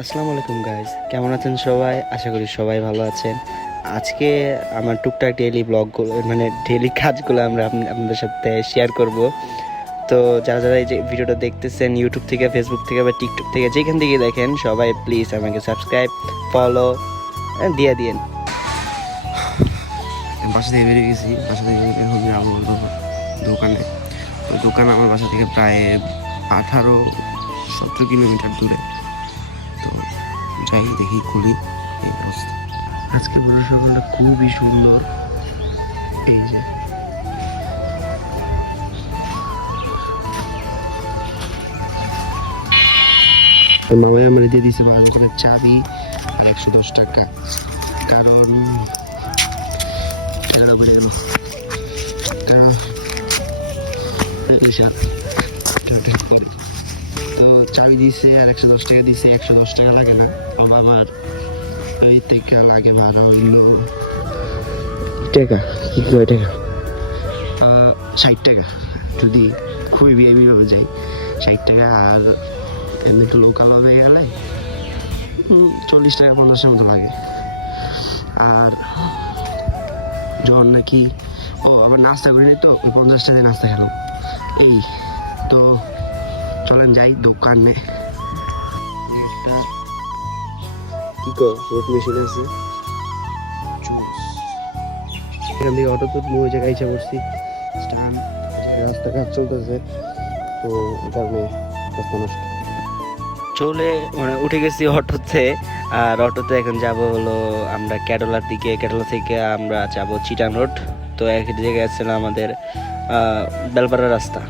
আসসালামু আলাইকুম গাইস, কেমন আছেন সবাই? আশা করি সবাই ভালো আছেন। আজকে আমার টুকটাক ডেইলি ব্লগগুলো মানে ডেইলি কাজগুলো আমরা আপনাদের সাথে শেয়ার করব। তো যারা যারা এই যে ভিডিওটা দেখতেছেন ইউটিউব থেকে, ফেসবুক থেকে বা টিকটক থেকে, যেখান থেকে দেখেন সবাই প্লিজ আমাকে সাবস্ক্রাইব, ফলো দিয়ে দিন। বাসা থেকে বেরিয়ে গেছি, বাসা থেকে বের হয়ে যাবো দোকানে। তো দোকান আমার বাসা থেকে প্রায় 18-17 কিলোমিটার দূরে। তো যাই দেখি খুলি এই অবস্থা। আজকে পুরো সকালটা খুবই সুন্দর। এই যে মামাই আমার দিয়ে দিয়েছে দোকানের চাবি আর 110 টাকা, কারণ টাকাটা বলে গেল। তো চাবি দিছে আর 110 টাকা দিছে। 110 টাকা লাগে না, আমার ওই থেকে লাগে ভাড়া হইল টাকা, কি কয় টাকা, 60 টাকা। যদি খুবই বিআইবি ভাবে যাই 60 টাকা, আর এমনি একটু লোকাল ভাবে গেলে 40 টাকা 50 মতো লাগে। আর যখন নাকি আবার নাস্তা করি নাই, তো ওই 50 টাকা দিয়ে নাস্তা খেলাম। এই তো চলেন যাই দোকানে। কি কো রোড মেশিন আছে, এখান থেকে অটো তো ওই জায়গায় এসে পড়ছি। স্ট্যান্ড রাস্তা কাজ চলতেছে, তো কারণে রাস্তা নষ্ট। চলে উঠে গেছি অটোতে। আর অটোতে এখন যাব হলো আমরা ক্যাডোলার দিকে, ক্যাডোলা থেকে আমরা যাব চিটাং রোড। তো এক জায়গায় ছিল আমাদের বেলপাড়া রাস্তা,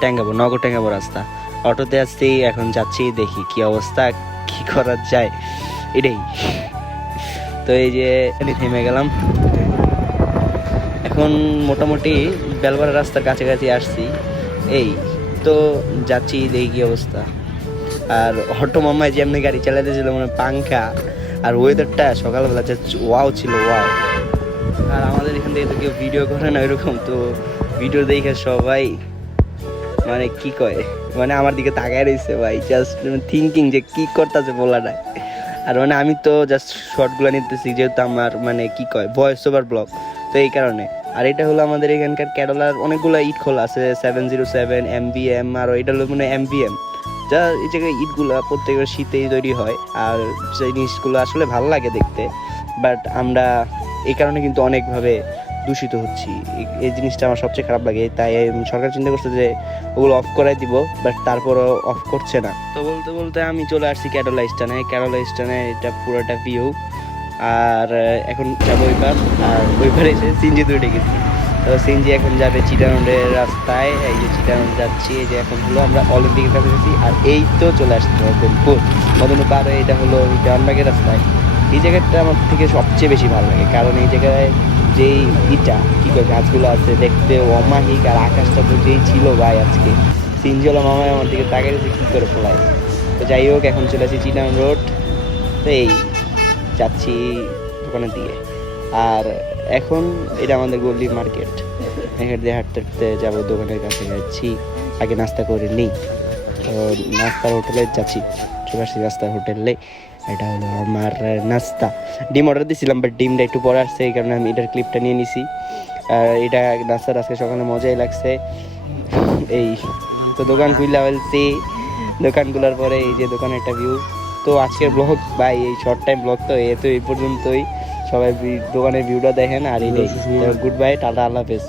ট্যাঙ্গাবো, নগর ট্যাঙ্গাবো রাস্তা। অটোতে আসছি, এখন যাচ্ছি, দেখি কি অবস্থা, কি করা যায় এটাই। তো এই যে থেমে গেলাম, এখন মোটামুটি বেলপাড়া রাস্তার কাছাকাছি আসছি। এই তো যাচ্ছি, দেখি কি অবস্থা। আর অটো মামায় যে এমনি গাড়ি চালাতেছিল মানে পাঙ্খা, আর ওয়েদারটা সকালবেলা যে ওয়াও ছিল, ওয়াও। আর আমাদের এখান থেকে তো কেউ ভিডিও করে না এরকম, তো ভিডিও দেখে সবাই মানে কি কয়, মানে আমার দিকে তাকায় রয়েছে ভাই, জাস্ট থিঙ্কিং যে কি করতেছে বলা নাই। আর মানে আমি তো জাস্ট শর্টগুলো নিতেছি, যেহেতু আমার মানে কি কয় ভয়েস ওভার ব্লগ, তো এই কারণে। আর এটা হলো আমাদের এখানকার ক্যাডোলার অনেকগুলো ইট খোলা আছে, 707 MVM, আর এটা হলো মানে MVM। যা এই জায়গায় ইটগুলো প্রত্যেকের শীতেই তৈরি হয়, আর সেই জিনিসগুলো আসলে ভালো লাগে দেখতে। বাট আমরা এই কারণে কিন্তু অনেকভাবে দূষিত হচ্ছি, এই জিনিসটা আমার সবচেয়ে খারাপ লাগে। তাই সরকার চিন্তা করছে যে ওগুলো অফ করাই দিব, বাট তারপরও অফ করছে না। তো বলতে বলতে আমি চলে আসছি ক্যাডোলা স্ট্যান্ডে। ক্যাডোলা স্ট্যান্ডে এটা পুরোটা ভিউ। আর এখন যাবো ওইবার, আর ওইবার এসে সিনজিতে উঠে গেছি। তো সিনজি এখন যাবে চিটাগংয়ের রাস্তায়। এই যে চিটাগং যাচ্ছি, এই যে এখন হলো আমরা অলিম্পিকের কাছে গেছি। আর এই তো চলে আসছি মদনপুর পার হয়ে, এটা হলো দেওয়ানবাগের রাস্তায়। এই জায়গাটা আমার থেকে সবচেয়ে বেশি ভালো লাগে, কারণ এই জায়গায় যেই ইটা কী করে গাছগুলো আছে দেখতে অমাহিক, আর আকাশটা তো যেই ছিল ভাই আজকে। সিনজলা মামায় আমার দিকে তাকিয়েছে কী করে ফেলায়। তো যাই হোক, এখন চলে আসি চিটাগং রোড। তো এই যাচ্ছি দোকানের দিকে। আর এখন এটা আমাদের গল্লি মার্কেট, এখান দিয়ে হাঁটতে হাঁটতে যাবো দোকানের কাছে। যাচ্ছি, আগে নাস্তা করে নিই। তো নাস্তার হোটেলে যাচ্ছি, চলে আসছি নাস্তার হোটেলে। এটা হলো আমার নাস্তা। ডিম অর্ডার দিয়েছিলাম, বাট ডিমটা একটু পরে আসছে, এই কারণে আমি এটার ক্লিপটা নিয়ে নিছি। আর এটা নাস্তার আজকে সকালে মজাই লাগছে। এই তো দোকান খুলে ফেলছি, দোকান খোলার পরে এই যে দোকানের একটা ভিউ। তো আজকের ব্লগ ভাই, এই শর্ট টাইম ব্লগ তো এই পর্যন্তই। সবাই দোকানের ভিউটা দেখেন, আর এই গুড বাই, টাটা, আল্লাহ হাফেজ।